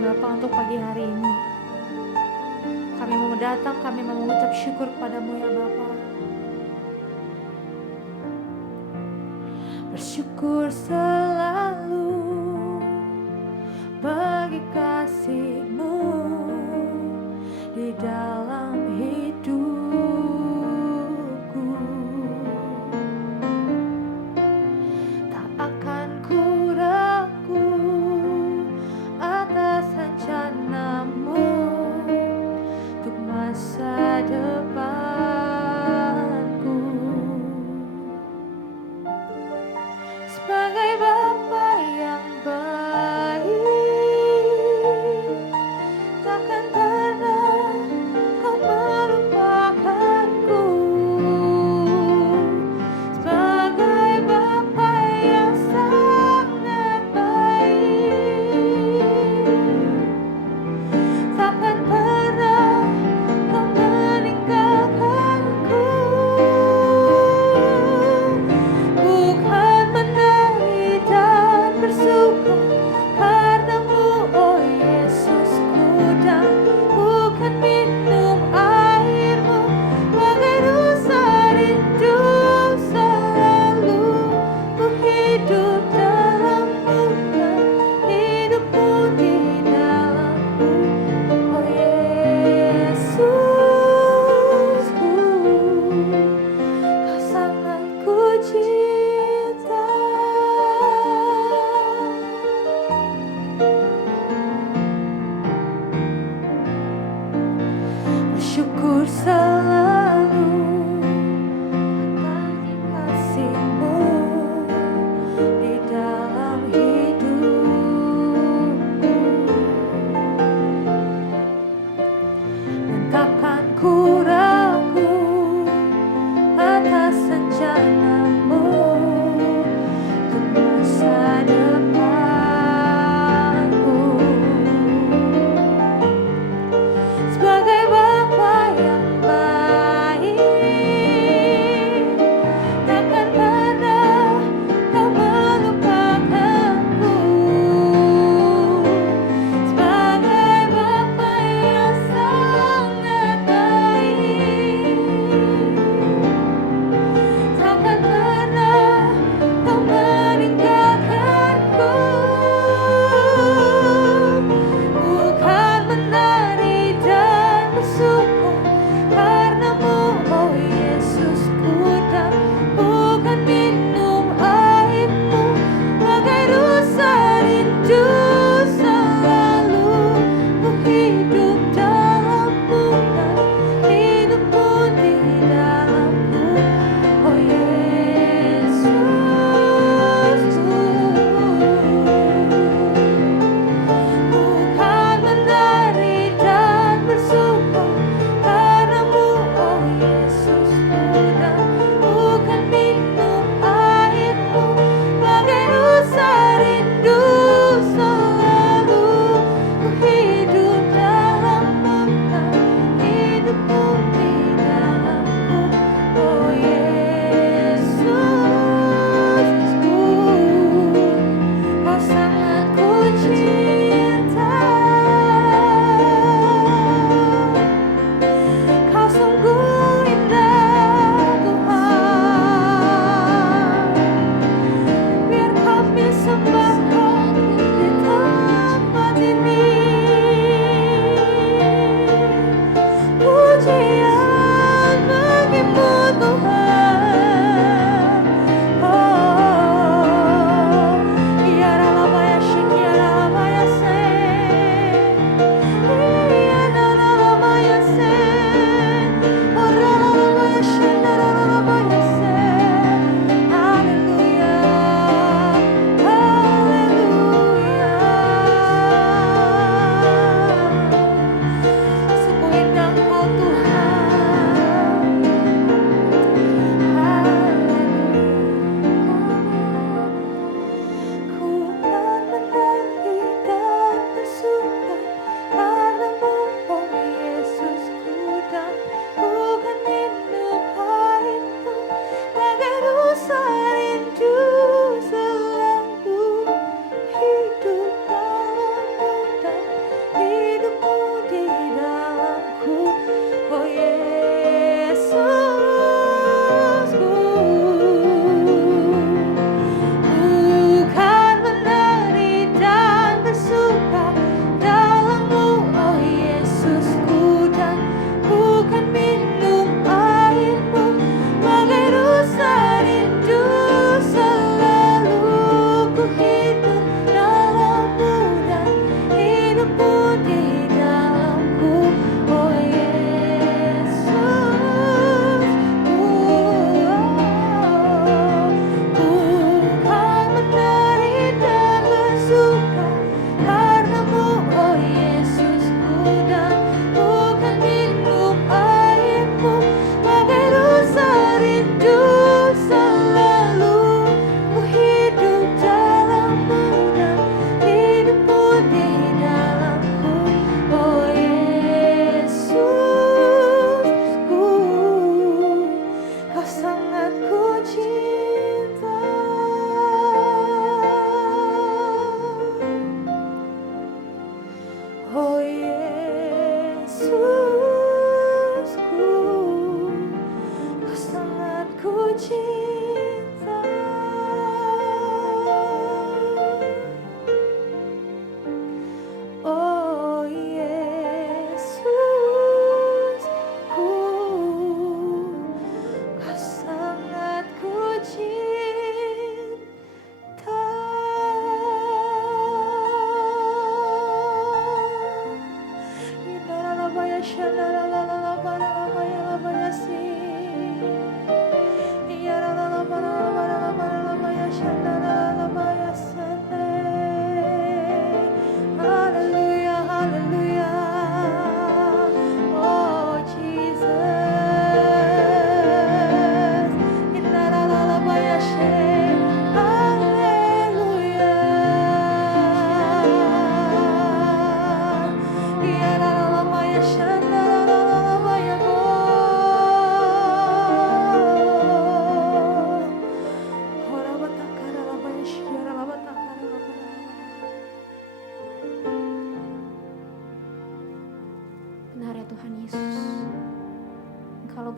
kasih Bapa untuk pagi hari ini. Kami mau datang, kami mau mengucap syukur kepadamu ya Bapa. Bersyukur selalu bagi kasih-Mu di dalam hidupku. Tak akan ku ragu atas rencana-Mu untuk masa depanku. Sebagai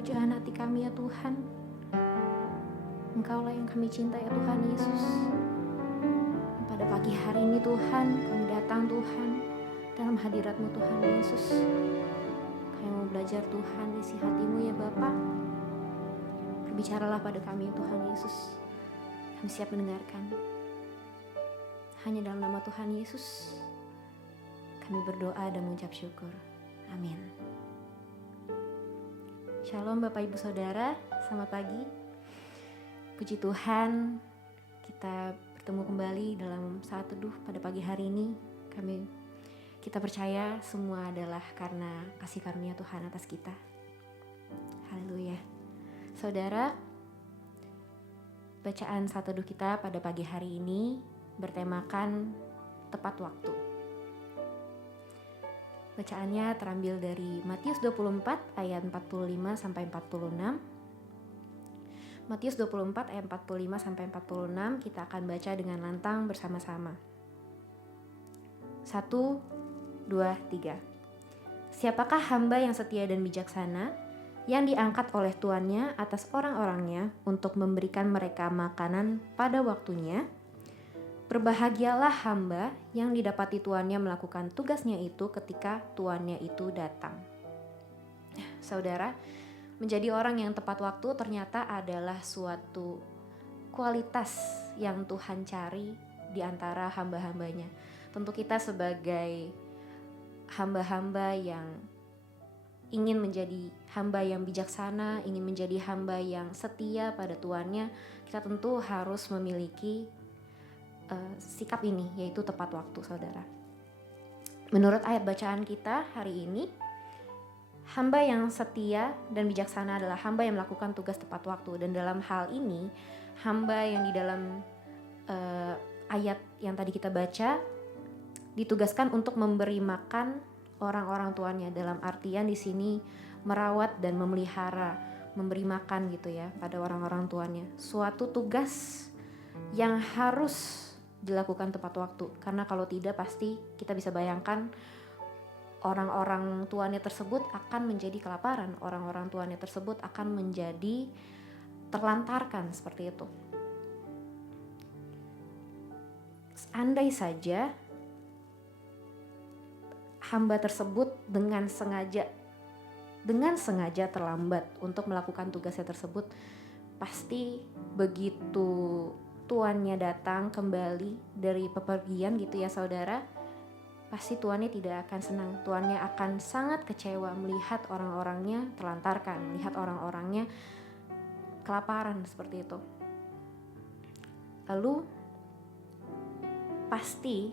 pujaan hati kami ya Tuhan. Engkaulah yang kami cinta ya Tuhan Yesus. Pada pagi hari ini Tuhan, kami datang Tuhan dalam hadirat-Mu Tuhan Yesus. Kami mau belajar Tuhan, isi hati-Mu ya Bapa. Berbicaralah pada kami ya Tuhan Yesus. Kami siap mendengarkan. Hanya dalam nama Tuhan Yesus kami berdoa dan mengucap syukur. Amin. Shalom Bapak Ibu Saudara, selamat pagi. Puji Tuhan, kita bertemu kembali dalam saat teduh pada pagi hari ini. Kita percaya semua adalah karena kasih karunia Tuhan atas kita. Haleluya. Saudara, bacaan saat teduh kita pada pagi hari ini bertemakan tepat waktu. Bacaannya terambil dari Matius 24 ayat 45 sampai 46. Matius 24 ayat 45 sampai 46 kita akan baca dengan lantang bersama-sama. 1, 2, 3. Siapakah hamba yang setia dan bijaksana yang diangkat oleh tuannya atas orang-orangnya untuk memberikan mereka makanan pada waktunya? Berbahagialah hamba yang didapati tuannya melakukan tugasnya itu ketika tuannya itu datang. Saudara, menjadi orang yang tepat waktu ternyata adalah suatu kualitas yang Tuhan cari di antara hamba-hambanya. Tentu kita sebagai hamba-hamba yang ingin menjadi hamba yang bijaksana, ingin menjadi hamba yang setia pada tuannya, kita tentu harus memiliki sikap ini, yaitu tepat waktu, saudara. Menurut ayat bacaan kita hari ini, hamba yang setia dan bijaksana adalah hamba yang melakukan tugas tepat waktu. Dan dalam hal ini, hamba yang di dalam ayat yang tadi kita baca ditugaskan untuk memberi makan orang-orang tuannya. Dalam artian di sini merawat dan memelihara, memberi makan gitu ya pada orang-orang tuannya. Suatu tugas yang harus dilakukan tepat waktu, karena kalau tidak pasti kita bisa bayangkan orang-orang tuannya tersebut akan menjadi kelaparan, orang-orang tuannya tersebut akan menjadi terlantarkan seperti itu. Andai saja hamba tersebut dengan sengaja terlambat untuk melakukan tugasnya tersebut, pasti begitu tuannya datang kembali dari pepergian gitu ya saudara, pasti tuannya tidak akan senang. Tuannya akan sangat kecewa melihat orang-orangnya terlantarkan, melihat orang-orangnya kelaparan seperti itu. Lalu pasti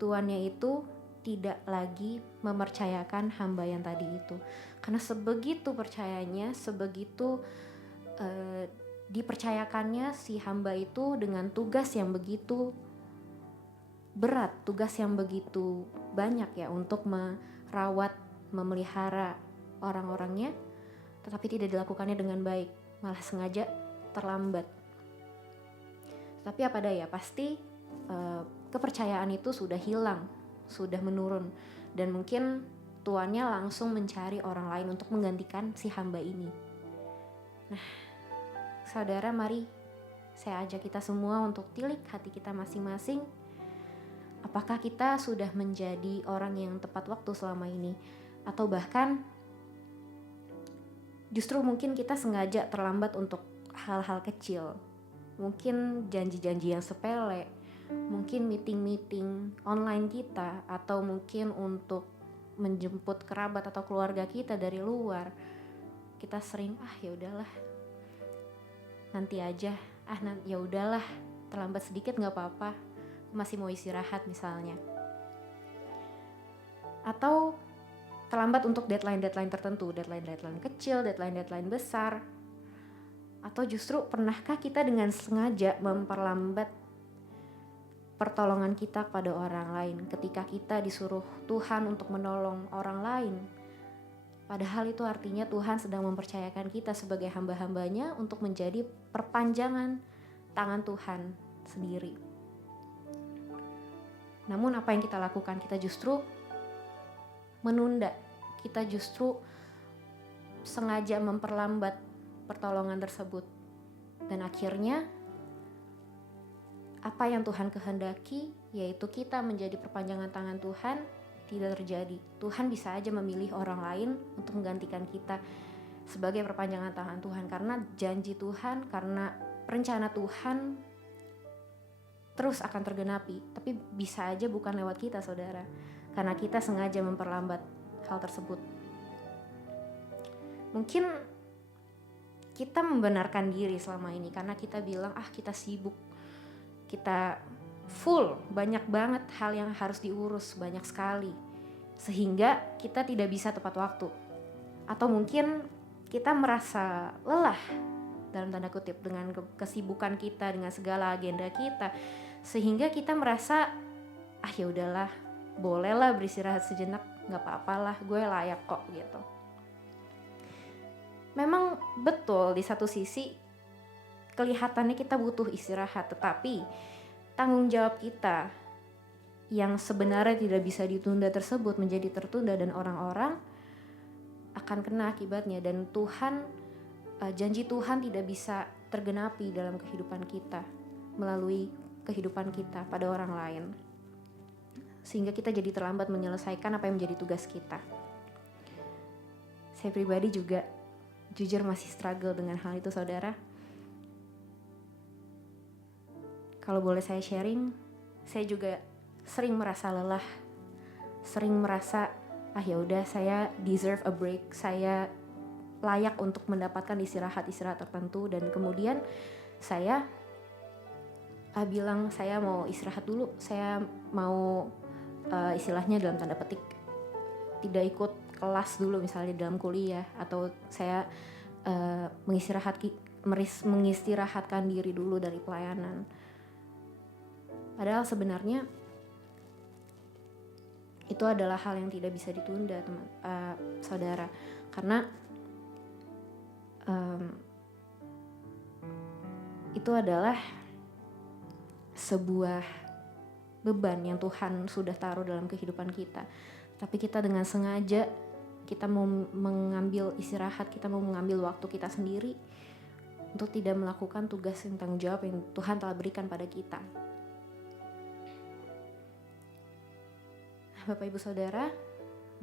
tuannya itu tidak lagi mempercayakan hamba yang tadi itu, karena sebegitu percayanya, sebegitu dipercayakannya si hamba itu dengan tugas yang begitu berat, tugas yang begitu banyak ya untuk merawat, memelihara orang-orangnya, tetapi tidak dilakukannya dengan baik, malah sengaja terlambat. Tapi apa daya, pasti kepercayaan itu sudah hilang, sudah menurun, dan mungkin tuannya langsung mencari orang lain untuk menggantikan si hamba ini. Nah, saudara, mari saya ajak kita semua untuk tilik hati kita masing-masing. Apakah kita sudah menjadi orang yang tepat waktu selama ini? Atau bahkan justru mungkin kita sengaja terlambat untuk hal-hal kecil. Mungkin janji-janji yang sepele, mungkin meeting-meeting online kita, atau mungkin untuk menjemput kerabat atau keluarga kita dari luar. Kita sering ya udahlah, nanti aja, ya udahlah, terlambat sedikit nggak apa-apa, masih mau istirahat misalnya. Atau terlambat untuk deadline tertentu, deadline kecil, deadline besar. Atau justru pernahkah kita dengan sengaja memperlambat pertolongan kita kepada orang lain ketika kita disuruh Tuhan untuk menolong orang lain? Padahal itu artinya Tuhan sedang mempercayakan kita sebagai hamba-hambanya untuk menjadi perpanjangan tangan Tuhan sendiri. Namun apa yang kita lakukan? Kita justru menunda, kita justru sengaja memperlambat pertolongan tersebut. Dan akhirnya apa yang Tuhan kehendaki, yaitu kita menjadi perpanjangan tangan Tuhan, tidak terjadi. Tuhan bisa aja memilih orang lain untuk menggantikan kita sebagai perpanjangan tangan Tuhan, karena janji Tuhan, karena rencana Tuhan terus akan tergenapi. Tapi bisa aja bukan lewat kita, saudara, karena kita sengaja memperlambat hal tersebut. Mungkin kita membenarkan diri selama ini karena kita bilang, kita sibuk, kita full, banyak banget hal yang harus diurus, banyak sekali, sehingga kita tidak bisa tepat waktu. Atau mungkin kita merasa lelah dalam tanda kutip dengan kesibukan kita, dengan segala agenda kita, sehingga kita merasa ya udahlah, bolehlah beristirahat sejenak, nggak apa-apalah, gue layak kok gitu. Memang betul, di satu sisi kelihatannya kita butuh istirahat, tetapi tanggung jawab kita yang sebenarnya tidak bisa ditunda tersebut menjadi tertunda, dan orang-orang akan kena akibatnya. Dan Tuhan, janji Tuhan tidak bisa tergenapi dalam kehidupan kita melalui kehidupan kita pada orang lain, sehingga kita jadi terlambat menyelesaikan apa yang menjadi tugas kita. Saya pribadi juga jujur masih struggle dengan hal itu, saudara. Kalau boleh saya sharing, saya juga sering merasa lelah, sering merasa ya udah, saya deserve a break, saya layak untuk mendapatkan istirahat tertentu, dan kemudian saya bilang saya mau istirahat dulu, saya mau istilahnya dalam tanda petik tidak ikut kelas dulu misalnya dalam kuliah, atau saya mengistirahatkan diri dulu dari pelayanan. Padahal sebenarnya itu adalah hal yang tidak bisa ditunda, saudara, karena itu adalah sebuah beban yang Tuhan sudah taruh dalam kehidupan kita. Tapi kita dengan sengaja, kita mau mengambil istirahat, kita mau mengambil waktu kita sendiri untuk tidak melakukan tugas dan tanggung jawab yang Tuhan telah berikan pada kita. Bapak Ibu Saudara,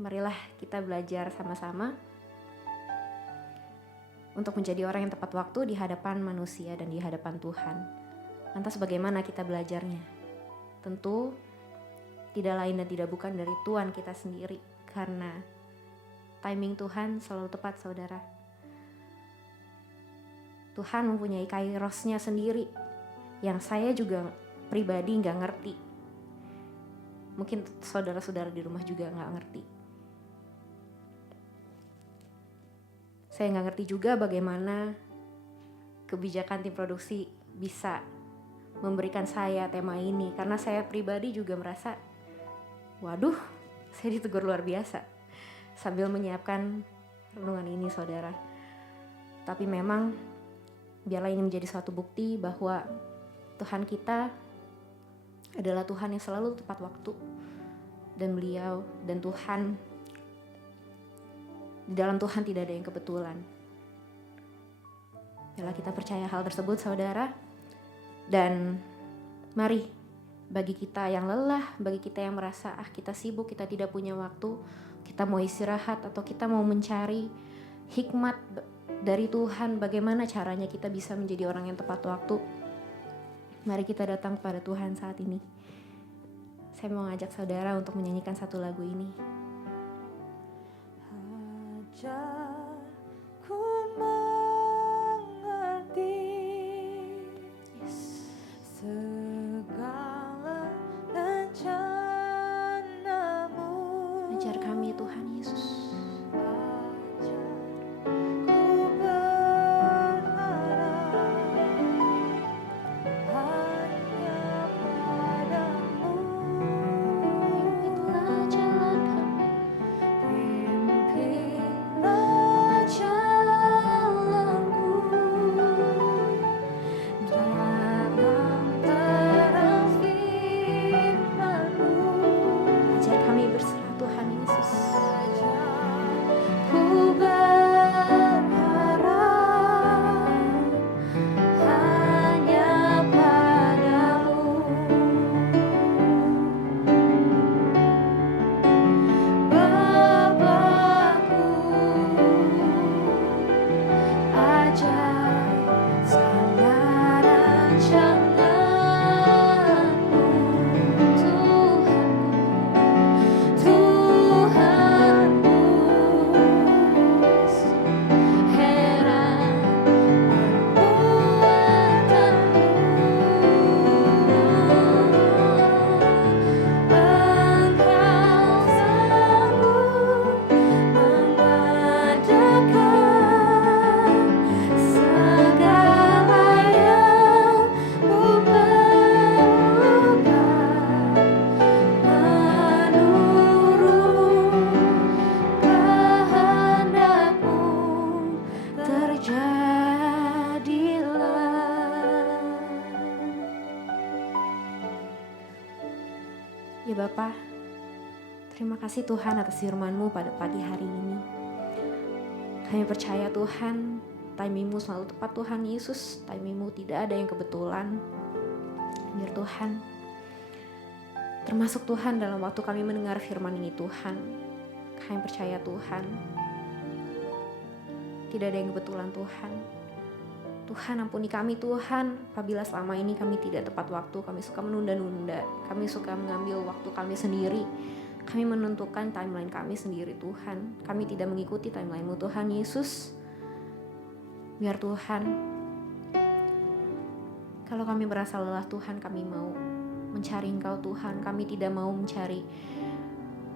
marilah kita belajar sama-sama untuk menjadi orang yang tepat waktu di hadapan manusia dan di hadapan Tuhan. Lantas bagaimana kita belajarnya? Tentu tidak lain dan tidak bukan dari Tuhan kita sendiri, karena timing Tuhan selalu tepat, saudara. Tuhan mempunyai kairosnya sendiri yang saya juga pribadi gak ngerti. Mungkin saudara-saudara di rumah juga gak ngerti. Saya gak ngerti juga bagaimana kebijakan tim produksi bisa memberikan saya tema ini, karena saya pribadi juga merasa, waduh, saya ditegur luar biasa sambil menyiapkan renungan ini, saudara. Tapi memang biarlah ini menjadi suatu bukti bahwa Tuhan kita adalah Tuhan yang selalu tepat waktu, dan beliau dan Tuhan, di dalam Tuhan tidak ada yang kebetulan. Biarlah kita percaya hal tersebut, saudara. Dan mari, bagi kita yang lelah, bagi kita yang merasa kita sibuk, kita tidak punya waktu, kita mau istirahat, atau kita mau mencari hikmat dari Tuhan, bagaimana caranya kita bisa menjadi orang yang tepat waktu, mari kita datang kepada Tuhan saat ini. Saya mau ngajak saudara untuk menyanyikan satu lagu ini. Ajar ku mengerti segala rencanamu. Ajar kami Tuhan Yesus. Ajar Ya Bapa, terima kasih Tuhan atas firman-Mu pada pagi hari ini. Kami percaya Tuhan, timing-Mu selalu tepat Tuhan Yesus. Timing-Mu tidak ada yang kebetulan. Biar Tuhan, termasuk Tuhan dalam waktu kami mendengar firman ini Tuhan, kami percaya Tuhan, tidak ada yang kebetulan Tuhan. Tuhan ampuni kami Tuhan, apabila selama ini kami tidak tepat waktu, kami suka menunda-nunda, kami suka mengambil waktu kami sendiri, kami menentukan timeline kami sendiri Tuhan. Kami tidak mengikuti timeline-Mu Tuhan Yesus. Biar Tuhan, kalau kami merasa lelah Tuhan, kami mau mencari Engkau Tuhan. Kami tidak mau mencari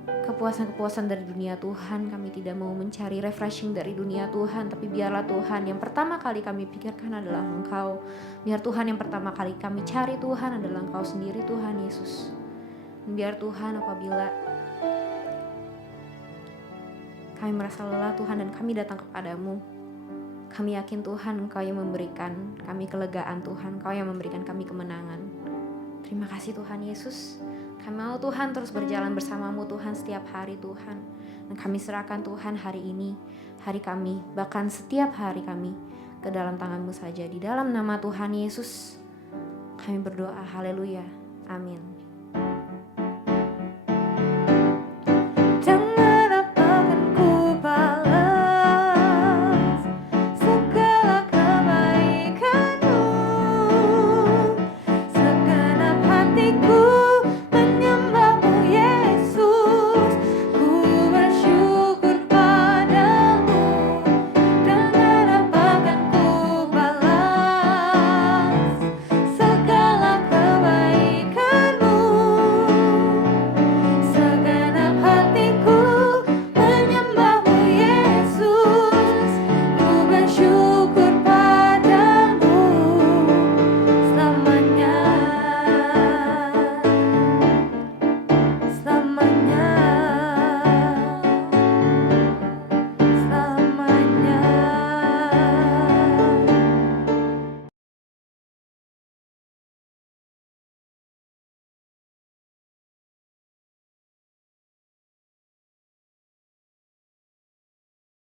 kepuasan-kepuasan dari dunia Tuhan. Kami tidak mau mencari refreshing dari dunia Tuhan. Tapi biarlah Tuhan, yang pertama kali kami pikirkan adalah Engkau. Biar Tuhan, yang pertama kali kami cari Tuhan adalah Engkau sendiri Tuhan Yesus. Biar Tuhan, apabila kami merasa lelah Tuhan dan kami datang kepadamu, kami yakin Tuhan Engkau yang memberikan kami kelegaan Tuhan. Engkau yang memberikan kami kemenangan. Terima kasih Tuhan Yesus. Kami mau Tuhan terus berjalan bersamamu Tuhan setiap hari Tuhan. Dan kami serahkan Tuhan hari ini, hari kami, bahkan setiap hari kami ke dalam tangan-Mu saja. Di dalam nama Tuhan Yesus kami berdoa, haleluya, amin.